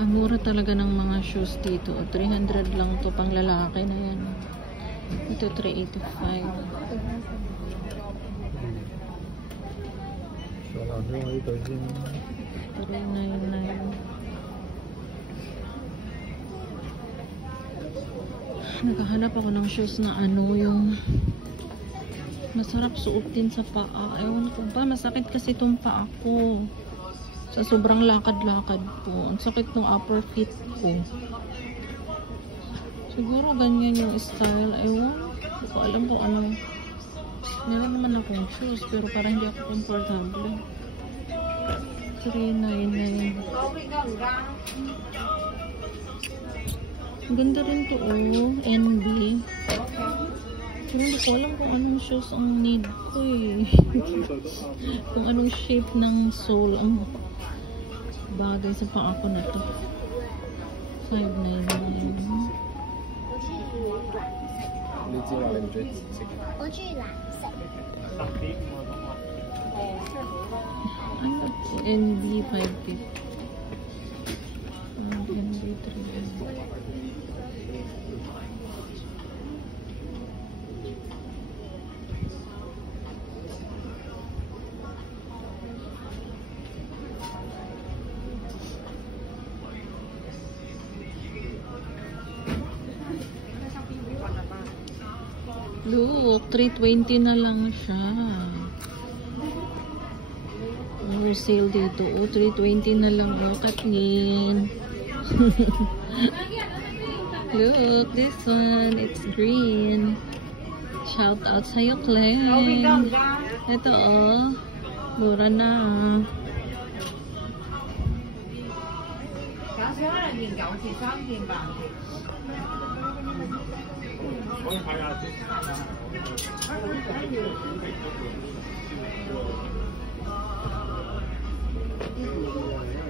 Ang mura talaga ng mga shoes dito. 300 lang to, pang lalaki na yan. Ito 385. Wala ko ito din. 399. Naghahanap ako ng shoes na ano, yung masarap suotin sa paa. Ewan ko ba, masakit kasi itong paa ko. Sa sobrang lakad-lakad po. Ang sakit ng upper feet ko. Siguro ganyan yung style. Ewan. Hindi ko alam kung ano. Meron naman akong shoes, pero parang hindi ako comfortable. 399. Ang ganda rin to, oh. NB. Pero hindi ko alam kung anong shoes ang need ko, eh. Kung anong shape ng sole ang bagay sa paa ko na to. 599. 你知道你覺得我中意藍色。 Ano po? NB 550. NB 300. Look, 320 na lang siya. More sale dito. Oh, 320 na lang. Oh, Kathleen. Look, this one. It's green. Shout out sa'yo, Clem. Ito, oh. Mura na.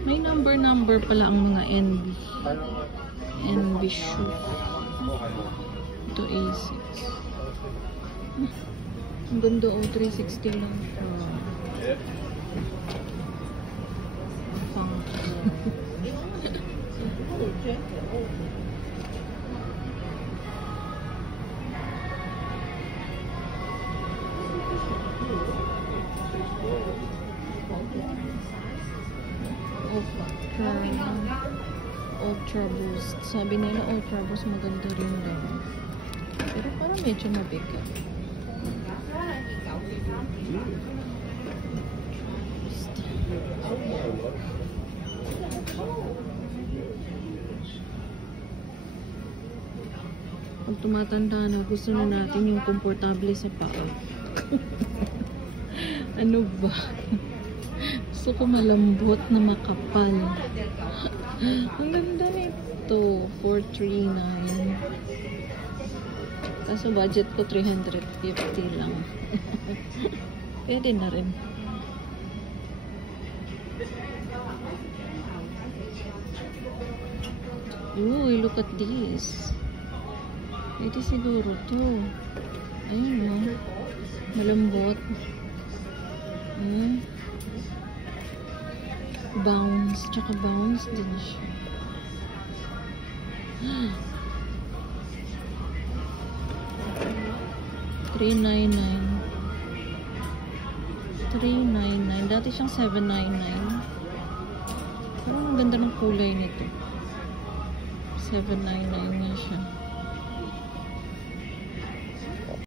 May number pala ang mga NB. NB shoe. Ito A6. Ang ganda, oh, 360 lang siya. Pang. Ultra Boost. Sabi nila Ultra Boost maganda rin daw. Pero parang medyo mabigat. Pag tumatanda na, gusto na natin yung komportable sa paa. Ano ba? Gusto ko malambot na makapal. Ang ganda nito. 439. Kaso budget ko 350 lang. Pwede na rin. Uy, look at this. Pwede siguro to. Ayun, no? Malambot. Bounce. Tsaka bounce din siya. $399. Dati siyang $799. Parang ang ganda ng kulay nito. $799 na siya.